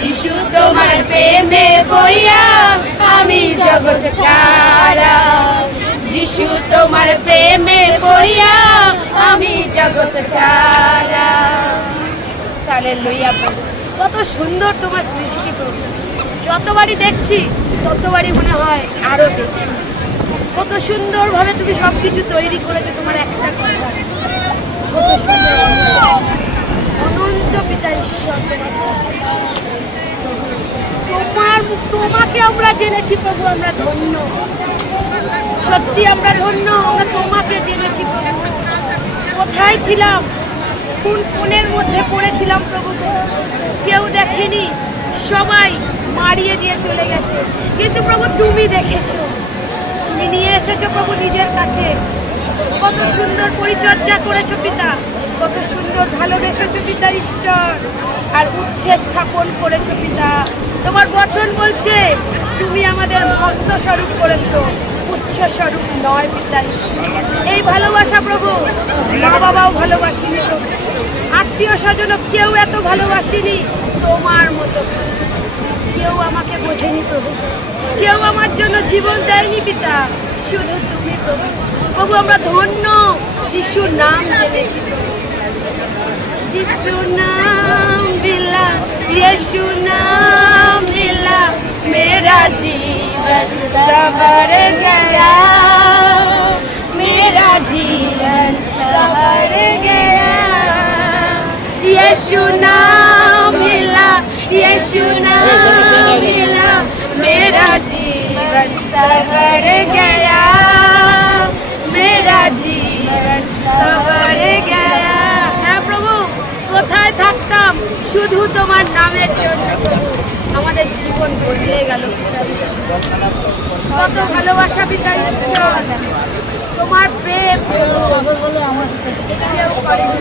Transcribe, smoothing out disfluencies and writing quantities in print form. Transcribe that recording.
যিশু তোমার প্রেমে বইয়া আমি জগৎ ছাড়া, যিশু তোমার প্রেমে বইয়া আমি জগৎ ছাড়া। হালেলুয়া প্রভু, কত সুন্দর তোমার সৃষ্টি প্রভু। যতবারই দেখছি ততবারই মনে হয় আরো দেখি। কত সুন্দরভাবে তুমি সবকিছু তৈরি করেছো তোমার একটা কথা। কত সুন্দর অনন্ত পিতা ঈশ্বর তোমার সৃষ্টি। তোমাকে আমরা জেনেছি প্রভু, আমরা ধন্য, সত্যি আমরা ধন্য, আমরা তোমাকে জেনেছি প্রভু। কোথায় ছিলাম, কোন কোণের মধ্যে পড়েছিলাম প্রভু, কেউ দেখেনি, সবাই মারিয়ে দিয়ে চলে গেছে, কিন্তু প্রভু তুমি দেখেছো, তুমি নিয়ে এসেছো প্রভু নিজের কাছে। কত সুন্দর পরিচর্যা করেছো পিতা, কত সুন্দর ভালোবেসেছো পিতা ঈশ্বর, আর উচ্ছে স্থাপন করেছো পিতা। তোমার বচন বলছে তুমি আমাদের মস্ত স্বরূপ করেছো, উচ্চ স্বরূপ নয় পিতা ঈশ্বর। এই ভালোবাসা প্রভু মা বাবাও ভালোবাসিনি প্রভু, আত্মীয় স্বজন কেউ এত ভালোবাসিনি তোমার মতো। কেউ আমাকে বোঝেনি প্রভু, কেউ আমার জন্য জীবন দেয়নি পিতা, শুধু তুমি প্রভু। প্রভু আমরা ধন্য, যিশুর নাম জেনেছি প্রভু। যিশু নাম বিলা, यीशु नाम मिला, मेरा जीवन संवर गया, मेरा जीवन संवर गया। यीशु नाम मिला, यीशु नाम मिला, मेरा जीवन संवर गया, मेरा जीवन संवर गया। হ্যাঁ প্রভু, কোথায় থাকতাম শুধু তোমার নামের জন্য আমাদের জীবন বদলে গেল পিতা ঈশ্বর। কত ভালোবাসা পিতা ঈশ্বর, তোমার প্রেম কেউ করেনি।